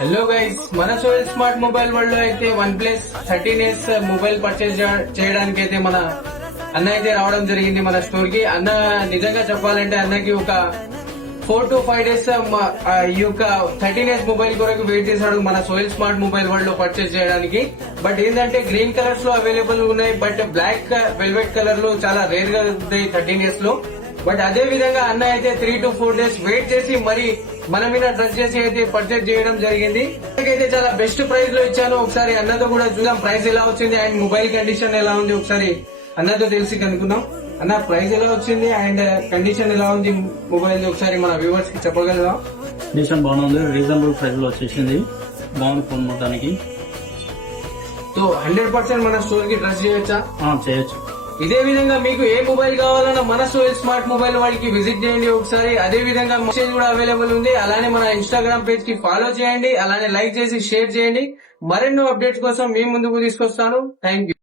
Hello guys, మన సోయల్ smart mobile world లో అయితే OnePlus 13s మొబైల్ పర్చేజ్ చేయడానికి అయితే మన అన్న అయితే రావడం జరిగింది మన స్టోర్ కి. అన్న నిజంగా చెప్పాలంటే అన్నకి ఒక 4 to 5 days ఈ యొక్క 13s మొబైల్ కొరకు వెయిట్ చేశాడు మన సోయల్ స్మార్ట్ మొబైల్ వరల్డ్ లో పర్చేజ్ చేయడానికి. బట్ ఏంటంటే గ్రీన్ కలర్స్ లో అవైలబుల్ ఉన్నాయి, బట్ బ్లాక్ వెల్వెట్ కలర్ లో చాలా రేర్ గా ఉంది 13s లో. బట్ అదే విధంగా అన్న అయితే 3 to 4 days వెయిట్ చేసి మరి మన మీద ట్రస్ట్ చేసి అయితే పర్చేజ్ చేయడం జరిగింది. అయితే చాలా బెస్ట్ ప్రైస్ లో ఇచ్చాను. ఒకసారి అన్నతో కూడా చూద్దాం ప్రైస్ ఎలా వచ్చింది అండ్ మొబైల్ కండిషన్ ఎలా ఉంది. ఒకసారి అన్నతో తెలిసి కనుక్కుందాం. అన్న ప్రైస్ ఎలా వచ్చింది అండ్ కండిషన్ ఎలా ఉంది మొబైల్, ఒకసారి మన వ్యూవర్స్ కి చెప్పగలరా? కండిషన్ బాగుంది, రీజనబుల్ ప్రైస్ లో వచ్చేసింది. బాగుంది ఫోన్ మొత్తానికి. సో 100% మన స్టోర్ కి ట్రస్ట్ చేయొచ్చా? చేయొచ్చు. ఇదే విధంగా మీకు ఏ మొబైల్ కావాలన్నా మన సోయల్ స్మార్ట్ మొబైల్ వాడికి విజిట్ చేయండి ఒకసారి. అదే విధంగా మెసేజ్ కూడా అవైలబుల్ ఉంది. అలానే మన ఇన్స్టాగ్రామ్ పేజ్ కి ఫాలో చేయండి, అలానే లైక్ చేసి షేర్ చేయండి. మరెన్నో అప్డేట్స్ కోసం మీ ముందుకు తీసుకొస్తాను. Thank you.